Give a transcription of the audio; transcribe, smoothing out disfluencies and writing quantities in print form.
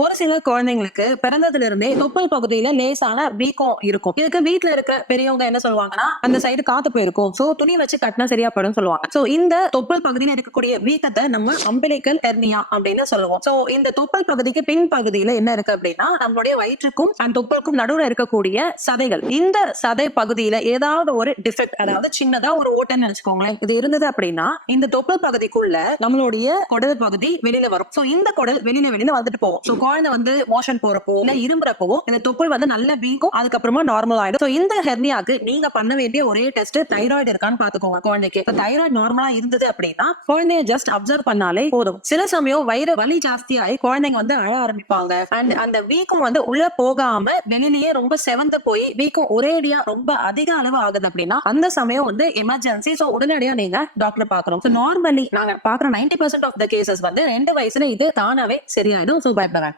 ஒரு சில குழந்தைங்களுக்கு பிறந்ததுல இருந்தே தொப்புள் பகுதியில லேசான வீக்கம் இருக்கும். இதுக்கு வீட்ல இருக்கிற பெரியவங்க என்ன சொல்லுவாங்கன்னா, அந்த சைடு காத்து போயிருக்கும். சோ துணி வச்சு கட்டினா சரியா படும் சொல்லுவாங்க. சோ இந்த தொப்புள் பகுதியில இருக்கக்கூடிய வீக்கத்தை நம்ம அம்பிலிக்கல் ஹெர்னியா அப்படின்னு சொல்லுவோம். சோ இந்த தொப்புள் பகுதிக்கு பின் பகுதியில என்ன இருக்கு அப்படின்னா, நம்மளுடைய வயிற்றுக்கும் அந்த தொப்புளுக்கும் நடுவுல இருக்கக்கூடிய சதைகள். இந்த சதை பகுதியில ஏதாவது ஒரு டிஃபெக்ட், அதாவது சின்னதா ஒரு ஓட்டைன்னு நினைச்சுக்கோங்களேன். இது இருந்தது அப்படின்னா இந்த தொப்புள் பகுதிக்குள்ள நம்மளுடைய குடல் பகுதி வெளியில வரும். சோ இந்த குடல் வெளியில வந்துட்டு போகும். சோ குழந்தை வந்து மோஷன் போறப்போ இல்ல இரும்புறப்போ இந்த தொப்புள் வந்து நல்ல வீங்கும், அதுக்கப்புறமா நார்மல் ஆயிடும். சோ இந்த ஹெர்னியாக்கு நீங்க பண்ண வேண்டிய ஒரே டெஸ்ட் தைராய்டு இருக்கான்னு பாத்துக்கோங்க குழந்தைக்கு. தைராய்டு நார்மலா இருந்தது அப்படின்னா குழந்தைய ஜஸ்ட் அப்சர்வ் பண்ணாலே போதும். சில சமயம் வயிறு வலி ஜாஸ்தியாகி குழந்தைங்க வந்து அழ ஆரம்பிப்பாங்க. அண்ட் அந்த வீக்கம் வந்து உள்ள போகாம வெளியிலேயே ரொம்ப செவந்து போய் வீக்கம் ஒரேடியா ரொம்ப அதிக அளவு ஆகுது அப்படின்னா அந்த சமயம் வந்து எமர்ஜென்சி. சோ உடனடியா நீங்க டாக்டர் பார்க்கணும். நார்மலி நாங்க பாக்குற 90% ஆஃப் த கேசஸ் வந்து 2 வயசுல இது தானாவே சரியாயிடும். சோ பயப்பட வேண்டாம்.